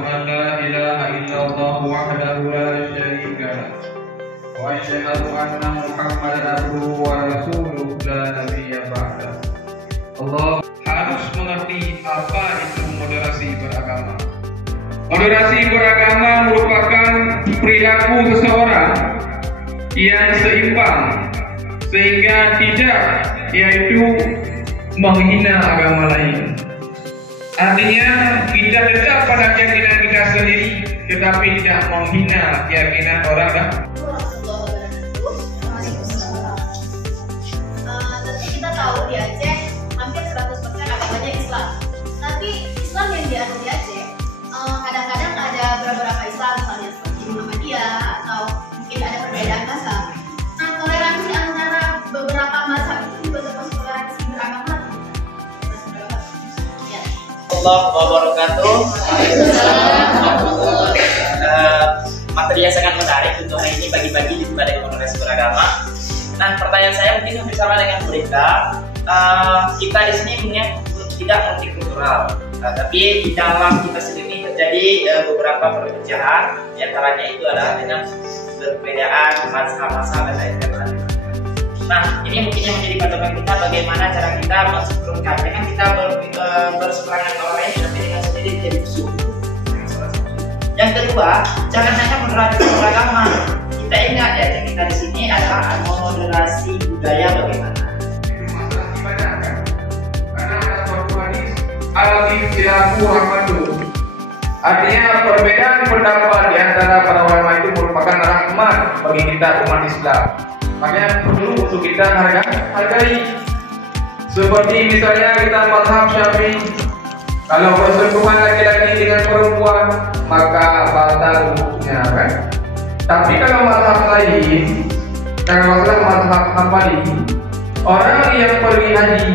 أن لا إله إلا الله وحده لا شريك له وأشهد أن محمدا عبده ورسوله لا نبي بعده. Allah harus mengerti apa itu moderasi beragama. Moderasi beragama merupakan perilaku seseorang yang seimbang sehingga tidak yaitu menghina agama lain. Artinya kita tetap pada keyakinan kita sendiri tetapi tidak menghina keyakinan orang lain. Tentu kita tahu di Aceh hampir 100% agamanya Islam. Tapi Islam yang dianut di Aceh kadang-kadang ada beberapa Islam misalnya seperti Muhammadiyah atau mungkin ada perbedaan mazhab. Nah, toleransi antara beberapa mazhab itu juga termasuk toleransi beragama. Allah wabarakatuh. Materi yang sangat menarik untuk hari ini bagi-bagi pada moderasi beragama. Nah, pertanyaan saya mungkin hampir sama dengan mereka. Kita di sini punya tidak multikultural, tapi di dalam kita sendiri terjadi beberapa perpecahan. Di antaranya itu adalah dengan perbedaan mazhab-mazhab dan lain-lain. Nah, ini mungkin yang menjadi patokan kita bagaimana cara kita mensinkronkan. Dengan kita berseberangan orang lain, tapi dengan sendiri jadi musuh. Yang kedua, jangan hanya moderasi beragama. Kita ingat ya, kita di sini adalah moderasi budaya bagaimana. Masalah ibadah kan? Karena ada suatu hadis al-ikhtilafu rahmatuh. Artinya perbedaan pendapat di antara para ulama itu merupakan rahmat bagi kita umat Islam. Makanya perlu untuk kita hargai. Seperti misalnya kita mazhab Syafi'i, kalau bersentuhan laki-laki dengan perempuan maka batal wudhunya kan. Tapi kalau mazhab lain, kalau mazhab Hambali, orang yang pergi haji